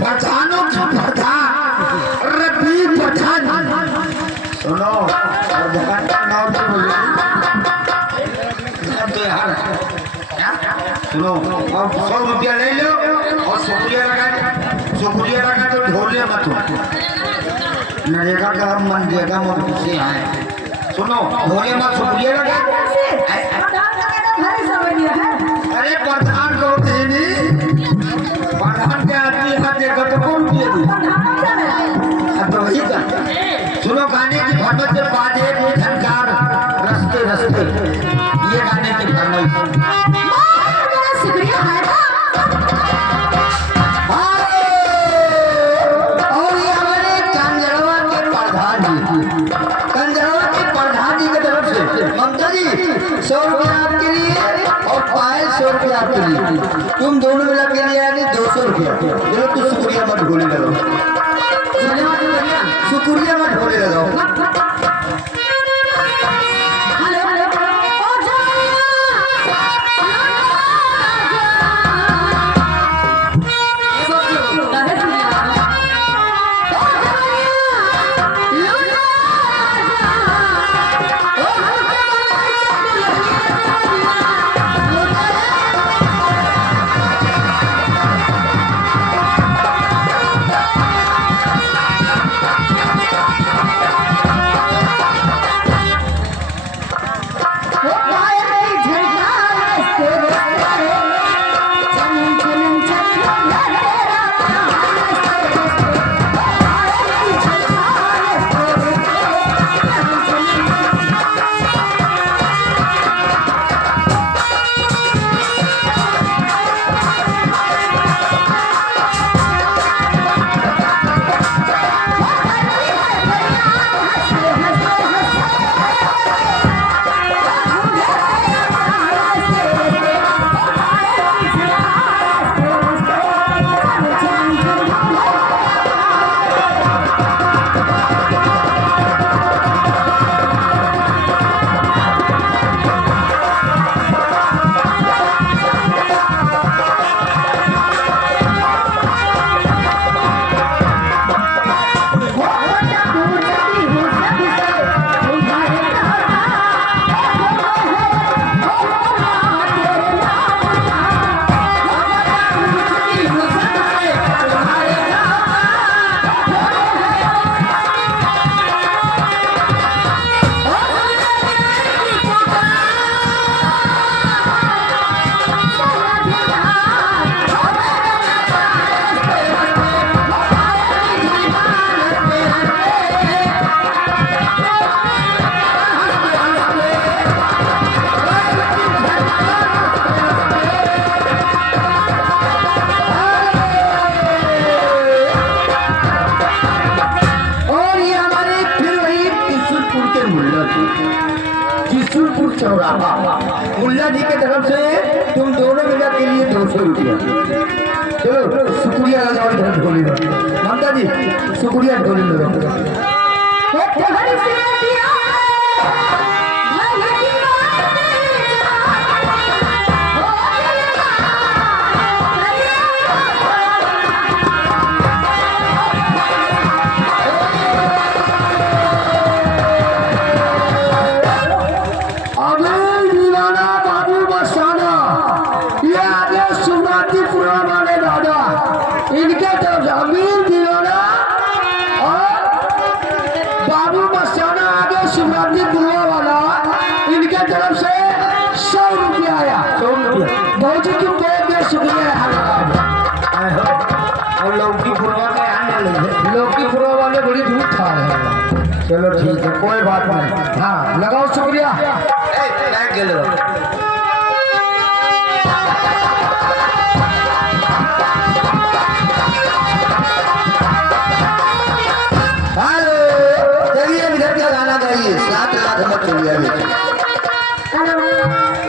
पठानों की पठान रबी पठान सुनो और दुकान का नाम तो बोलो तो यार सुनो अब 100 रुपया ले लो और शुक्रिया लगा तो ढोले मत नरेगा का मनरेगा मत से आए सुनो ढोले मत शुक्रिया लगा अरे प्रधान को देनी प्रधान के आदमी हाथ देखो तो कौन दिए तो वही का सुनो गाने की फरमाइश के बाद एक झनकार रस्ते रस्ते ये गाने की फरमाइश शुक्रिया है और ये हमारे कंजरवा के प्रधान जी की तरफ से ममता जी 100 रुपया आपके लिए और पायल 100 रुपया आपके लिए तुम दोनों मिला के लिए यानी 200 रुपया चलो तू शुक्रिया मत भूले लगाओ शुक्रिया मत भूले लगाओ चौराहा मुल्ला जी की तरफ से तुम दोनों मिला के लिए 200 रुपया चलो शुक्रिया लगाओ इधर ढोली ममता जी शुक्रिया ढोली लगाओ इनके तरफ से अमीर दीवाना और बाबू मस्ताना आगे शिवरात्रि दुआ वाला इनके तरफ से 100 रुपया आया 100 रुपया बहुत ही तुम बहुत बहुत शुक्रिया और लौकीपुरा वाले बड़ी दूर खा रहे हैं चलो ठीक है कोई बात नहीं हाँ लगाओ शुक्रिया हेलो चलिए इधर का गाना गाइए 7 लाख मत चलिए